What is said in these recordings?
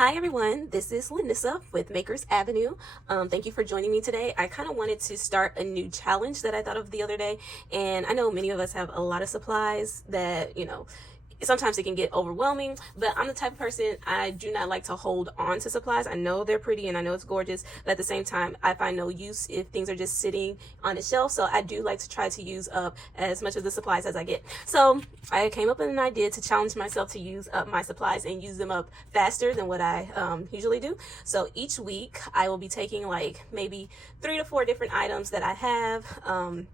Hi everyone, this is Lynissa with Makers Avenue. Thank you for joining me today. I kind of wanted to start a new challenge that I thought of the other day, and I know many of us have a lot of supplies that, sometimes it can get overwhelming, but I'm the type of person, I do not like to hold on to supplies. I know they're pretty and I know it's gorgeous, but at the same time, I find no use if things are just sitting on a shelf. So I do like to try to use up as much of the supplies as I get. So I came up with an idea to challenge myself to use up my supplies and use them up faster than what I usually do. So each week I will be taking like maybe 3 to 4 different items that I have,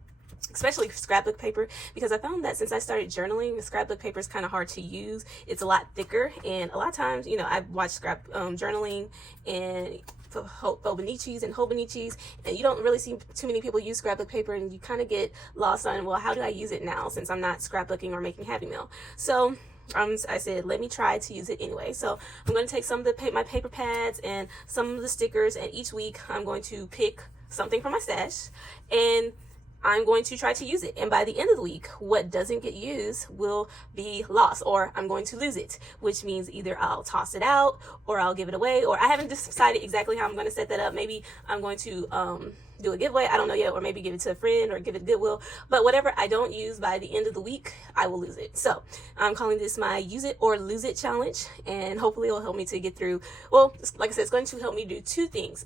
especially scrapbook paper, because I found that since I started journaling, the scrapbook paper is kind of hard to use. It's a lot thicker, and a lot of times, I watch journaling and Hobonichis and Hobonichis, and you don't really see too many people use scrapbook paper, and you kind of get lost on, well, how do I use it now since I'm not scrapbooking or making Happy Meal? So I said, let me try to use it anyway. So I'm going to take some of my paper pads and some of the stickers, and each week I'm going to pick something from my stash, and I'm going to try to use it. And by the end of the week, what doesn't get used will be lost, or I'm going to lose it, which means either I'll toss it out or I'll give it away, or I haven't decided exactly how I'm going to set that up. Maybe I'm going to do a giveaway. I don't know yet, or maybe give it to a friend or give it to Goodwill. But whatever I don't use by the end of the week, I will lose it. So I'm calling this my Use It or Lose It challenge, and hopefully it'll help me to get through. Well, like I said, it's going to help me do 2 things.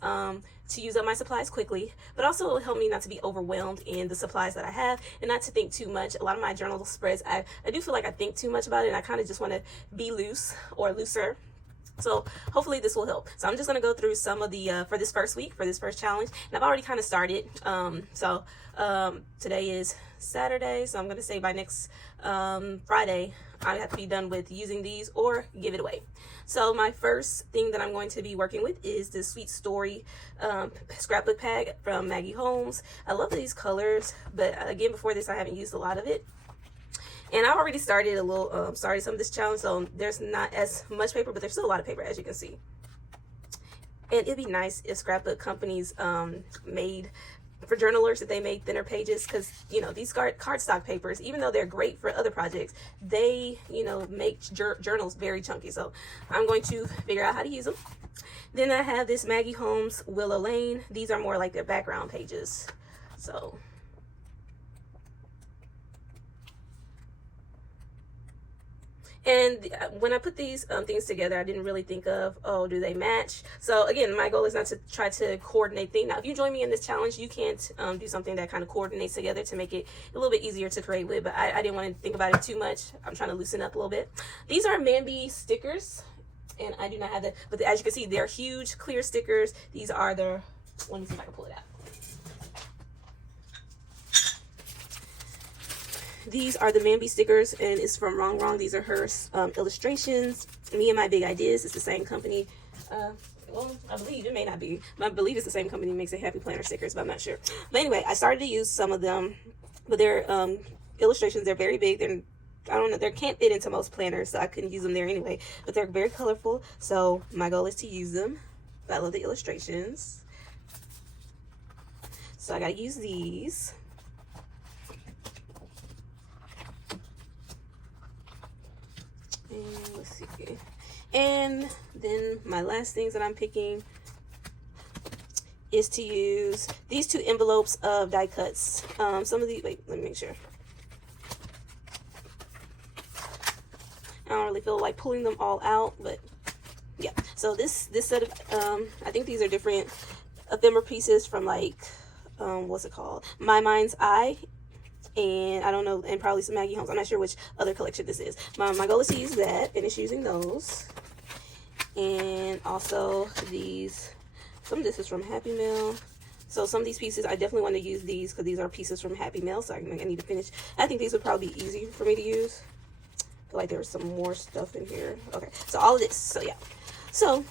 To use up my supplies quickly, but also it'll help me not to be overwhelmed in the supplies that I have and not to think too much. A lot of my journal spreads, I do feel like I think too much about it, and I kind of just want to be loose or looser. So hopefully this will help. So I'm just going to go through some of the, for this first week, for this first challenge. And I've already kind of started. Today is Saturday. So I'm going to say by next Friday, I have to be done with using these or give it away. So my first thing that I'm going to be working with is the Sweet Story scrapbook pad from Maggie Holmes. I love these colors, but again, before this, I haven't used a lot of it. And I already started some of this challenge, so there's not as much paper, but there's still a lot of paper, as you can see. And it'd be nice if scrapbook companies made, for journalers, that they made thinner pages, because these cardstock papers, even though they're great for other projects, they make journals very chunky. So I'm going to figure out how to use them. Then I have this Maggie Holmes Willow Lane. These are more like their background pages. So and when I put these things together, I didn't really think of, oh, do they match? So again, my goal is not to try to coordinate things. Now, if you join me in this challenge, you can't do something that kind of coordinates together to make it a little bit easier to create with, but I didn't want to think about it too much. I'm trying to loosen up a little bit. These are Mambi stickers, and I do not have but as you can see, they're huge, clear stickers. These are let me see if I can pull it out. These are the Mambi stickers, and it's from Wrong. These are her illustrations. Me and My Big Ideas. It's the same company. Well, I believe it may not be. I believe it's the same company that makes the Happy Planner stickers, but I'm not sure. But anyway, I started to use some of them, but they're illustrations. They're very big. I don't know, they can't fit into most planners, so I couldn't use them there anyway. But they're very colorful, so my goal is to use them. But I love the illustrations. So I gotta use these. And let's see. And then my last things that I'm picking is to use these 2 envelopes of die cuts. Some of these, wait, let me make sure. I don't really feel like pulling them all out, but yeah. So this set of, I think these are different ephemera pieces from like, what's it called? My Mind's Eye. And I don't know, and probably some Maggie Holmes. I'm not sure which other collection this is. My goal is to use that, and it's using those. And also these, some of this is from Happy Meal. So some of these pieces, I definitely want to use these because these are pieces from Happy Meal. So I need to finish. I think these would probably be easy for me to use. I feel like there's some more stuff in here. Okay, so all of this. So yeah. So,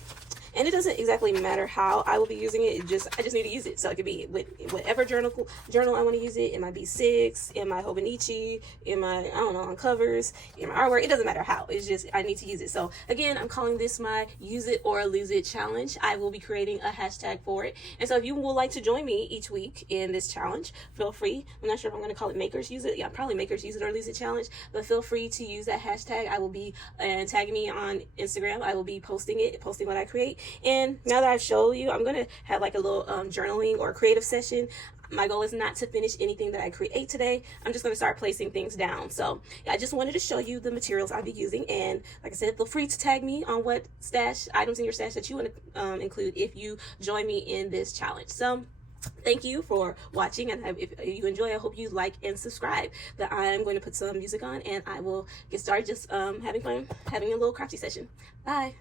And it doesn't exactly matter how I will be using it. I just need to use it. So it could be with whatever journal I want to use it. It might be 6, in my Hobonichi, in my, I don't know, on covers, in my artwork. It doesn't matter how. It's just I need to use it. So again, I'm calling this my use it or lose it challenge. I will be creating a hashtag for it. And so if you would like to join me each week in this challenge, feel free. I'm not sure if I'm going to call it Makers Use It. Yeah, probably Makers Use It or Lose It challenge. But feel free to use that hashtag. I will be tagging me on Instagram. I will be posting what I create. And now that I've showed you, I'm going to have like a little journaling or creative session. My goal is not to finish anything that I create today. I'm just going to start placing things down. So I just wanted to show you the materials I'll be using. And like I said, feel free to tag me on what items in your stash that you want to include if you join me in this challenge. So thank you for watching, and if you enjoy, I hope you like and subscribe. But I'm going to put some music on and I will get started just having fun, having a little crafty session. Bye.